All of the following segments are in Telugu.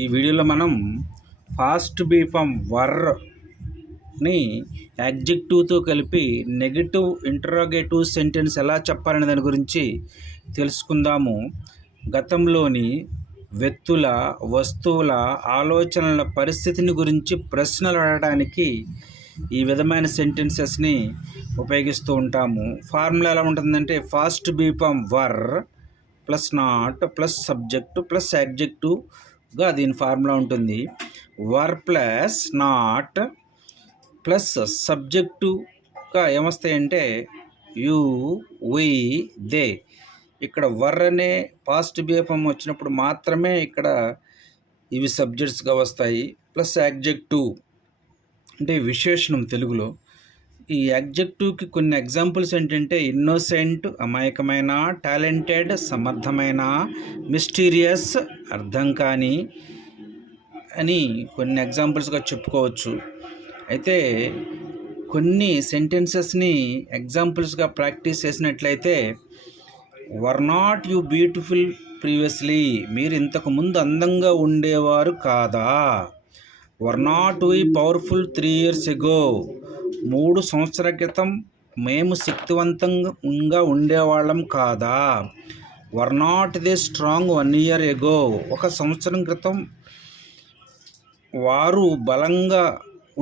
ఈ వీడియోలో మనం ఫాస్ట్ బీఫామ్ వర్ని యాడ్జెక్టివ్తో కలిపి నెగటివ్ ఇంటరాగేటివ్ సెంటెన్స్ ఎలా చెప్పాలనే దాని గురించి తెలుసుకుందాము. గతంలోని వ్యక్తుల, వస్తువుల, ఆలోచనల పరిస్థితిని గురించి ప్రశ్నలు అడగడానికి ఈ విధమైన సెంటెన్సెస్ని ఉపయోగిస్తూ ఉంటాము. ఫార్ములా ఎలా ఉంటుందంటే past be form were plus not plus subject plus యాడ్జెక్టివ్గా దీని ఫార్ములా ఉంటుంది. వర్ ప్లస్ నాట్ ప్లస్ సబ్జెక్టుగా ఏమొస్తాయంటే యు, వి, దే. ఇక్కడ వర్ అనే పాస్ట్ బీఫామ్ వచ్చినప్పుడు మాత్రమే ఇక్కడ ఇవి సబ్జెక్ట్స్గా వస్తాయి. ప్లస్ యాడ్జెక్టివ్ అంటే విశేషణం తెలుగులో. ఈ యాడ్జెక్టివ్కి కొన్ని ఎగ్జాంపుల్స్ ఏంటంటే ఇన్నోసెంట్ అమాయకమైన, టాలెంటెడ్ సమర్థమైన, మిస్టీరియస్ అర్థం కాని అని కొన్ని ఎగ్జాంపుల్స్గా చెప్పుకోవచ్చు. అయితే కొన్ని సెంటెన్సెస్ని ఎగ్జాంపుల్స్గా ప్రాక్టీస్ చేసినట్లయితే were not you beautiful previously, మీరు ఇంతకుముందు అందంగా ఉండేవారు కాదా. Were not we powerful 3 years ago, 3 సంవత్సరాల క్రితం మేము శక్తివంతంగా ఉండేవాళ్ళం కాదా. Were not they strong 1 year ago, 1 సంవత్సరం క్రితం వారు బలంగా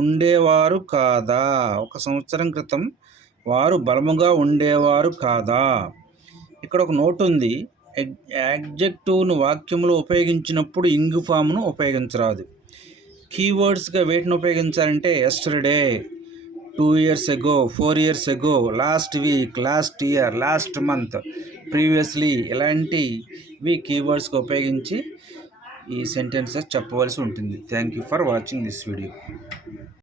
ఉండేవారు కాదా. 1 సంవత్సరం క్రితం వారు బలముగా ఉండేవారు కాదా. ఇక్కడ ఒక నోట్ ఉంది. యాడ్జెక్టివ్ను వాక్యంలో ఉపయోగించినప్పుడు ఇంగ్ ఫామ్ను ఉపయోగించరాదు. కీవర్డ్స్గా వేటిని ఉపయోగించాలంటే yesterday, 2 years ago, 4 years ago, last week, last year, last month, previously ఇలాంటివి కీవర్డ్స్గా ఉపయోగించి ఈ సెంటెన్సెస్ చెప్పవలసి ఉంటుంది. Thank you for watching this video.